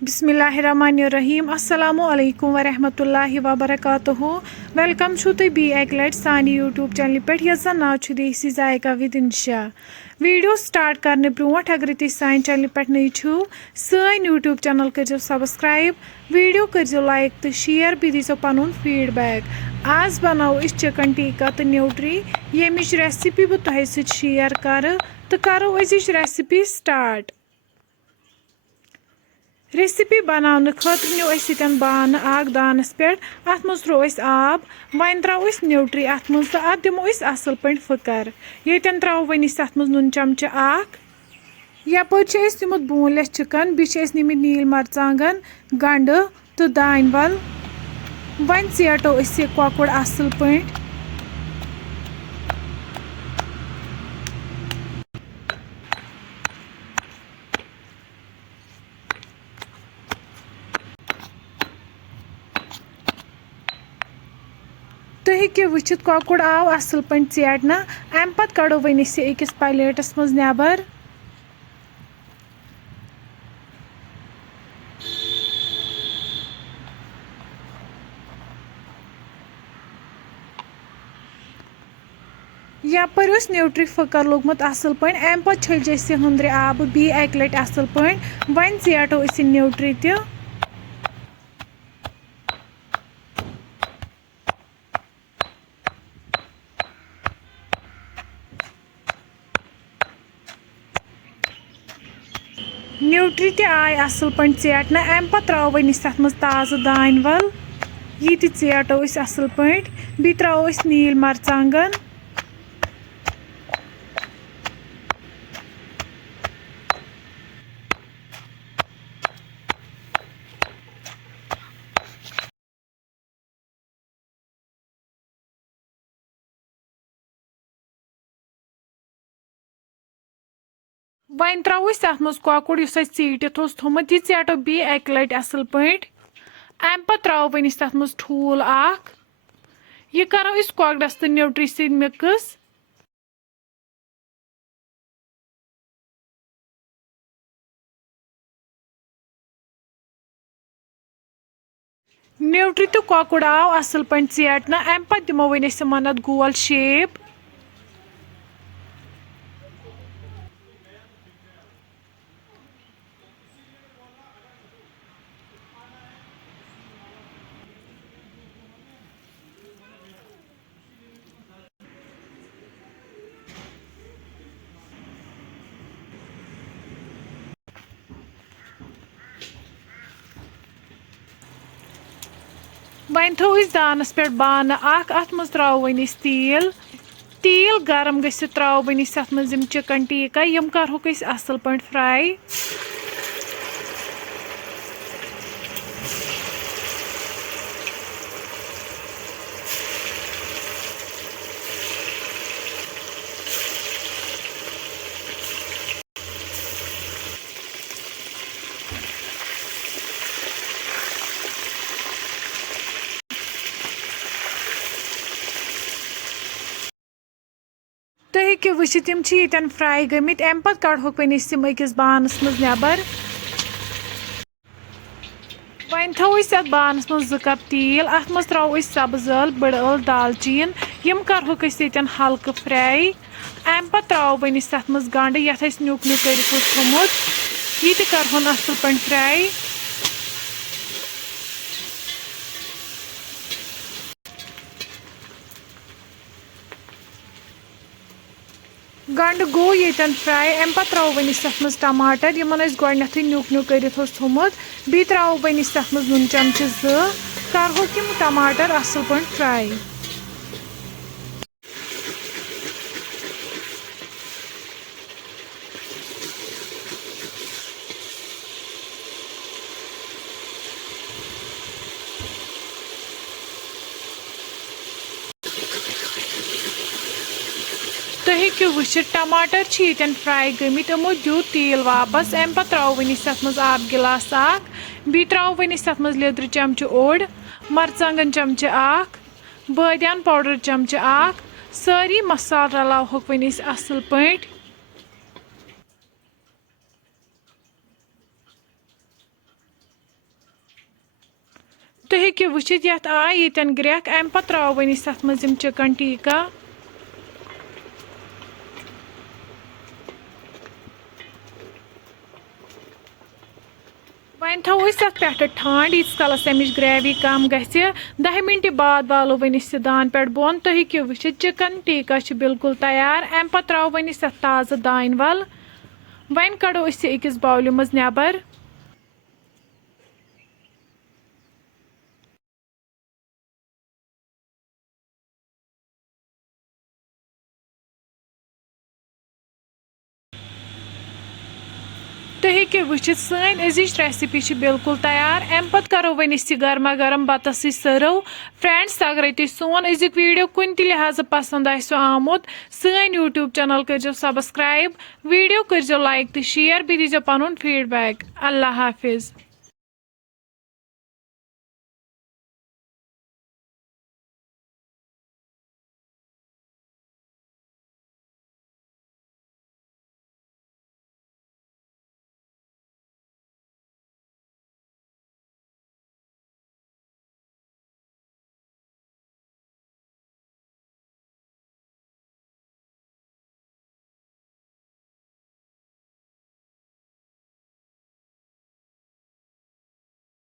बिस्मिल्लाहिर्रहमानिर्रहीम अस्सलामु अलैकुम वरहमतुल्लाहि वबरकातुहू वेलकम छु तुम बी एक लट सानी यूट्यूब चैनल पे यस जन नाव छु देसी जायका विद इंशा वीडियो स्टार्ट करने ब्रोट अगर तुम सान चैनल पे नई छु सन यूट्यूब चैनल करो सब्सक्राइब वीडियो करो लाइक तो शेयर भी दीजो पन फीडबैक आज बनाओ चिकन टिक्का तो न्यूट्री यमिच रेसिपी बह तुह शेयर कर तो करो अजिच रेसिपी स्टार्ट। रेसिपी बनाने खतर नो बान आग दानस पे अत मज त्रो आब वन त्रो न्यूट्री अत मज तो अत दिमो असल पे फकर ये त्रो वनिस अत मज नुन चमच यपर निमुत बोनलेस चिकन बीस निमित नील मरचांगन गंड तो दान वल वन चेटो यह कौकुर असल पे तुम हेको वुचित कौकुर आव असल पे चेटना अम पत कड़ो वन अकिस प्लेटस मज नबर यपर न्यूट्री फकर लोगमुत असल पे अम पे छज हंद्रे आब बी एक लट असल पे वन चेटो न्यूट्री त न्यूट्री त आय असल पे चेटना अम पे त्रो वनिस तथ मज ताज़ दान वल यह चेटो असल पे बी त्रो नील मरचांगन वन त्रो अत मज कौकुर चीटित थोमुत यह चेटो बी एक लट असल पे अम पे त्रो वनिस तथ मज ठूल यह करो कौकड़स तो न्यूट्री सद मिक्स न्यूट्री तो कौकुर आव असल पे चेटना अम पे दिमो वन गोल शेप वन थो दानस पे बान अत मज त्रो वन तील तील गरम गसित त्रो वन अत मज चिकन टिक्का यम करोक असल पे फ्राई तुम हेको वुचित यम ये फ्राई गमित अम पे कड़ोक वन अकिस बानस मज नबर वन थो अत बानस मज 2 कप तील अत मज त्रो सब्ज ٲl बड़ ٲl दालचीन यम करोक हल्क फ्राई अम पे त्रो वन अत मज गंड यथ न्यूक न्यूक कर थोमुत यह करहन असल पे फ्राई गंड गो ये फ्राई अम पे त्रो वन अत मज टमाटर यमन गोथ न्यूक न्यूक कर थोमुत बी त्रो वन अत मज नुन चमच 2 करहोक यम टमाटर असल पे फ्राई तुम हेको वुचित टमाटर ये फ्राई गमित यमो दीत तेल वापस अम पे त्रो वन अत मज आब गिलास बी त्रो वन अत मज लिद्र चमच ओड मरचांगन चमच बादियान पाउडर चमच सारी मसाल रलावोक वन असल पे ہیٚکِو وٕچھِتھ یَتھ آے ییٚتٮ۪ن گرٛٮ۪کھ اَمہِ پَتہٕ ترٛاوو وۄنۍ أسۍ تَتھ منٛز یِم چِکَن ٹِکا وۄنۍ تھاوو أسۍ اَتھ پٮ۪ٹھٕ ٹھانٛڈ ییٖتِس کالَس اَمِچ گرٛیوی کَم گژھِ 10 مِنٹہِ بعد والو وۄنۍ أسۍ یہِ دانہٕ پٮ۪ٹھ بۄن تُہۍ ہیٚکِو وٕچھِتھ چِکَن ٹِکا چھِ بِلکُل تیار اَمہِ پَتہٕ ترٛاوو وۄنۍ أسۍ اَتھ تازٕ دانہِ وَل وۄنۍ کَڑو أسۍ یہِ أکِس باولہِ منٛز نٮ۪بر تُہۍ ہیٚکِو وٕچھِتھ سٲنۍ أزِچ ریسِپی چھِ بِلکُل تیار اَمہِ پَتہٕ کَرو وۄنۍ أسۍ یہِ گرما گرم بَتَس سۭتۍ سٔرٕو فرٛٮ۪نٛڈٕس اگرَے تُہۍ سون أزیُک ویٖڈیو کُنہِ تہِ لحاظہٕ پَسنٛد آسیو آمُت سٲنۍ یوٗٹیوٗب چَنَل کٔرۍزیو سَبسکرایب ویٖڈیو کٔرۍزیو لایک تہٕ شِیَر بیٚیہِ دیٖزیو پَنُن فیٖڈبیک اللہ حافِظ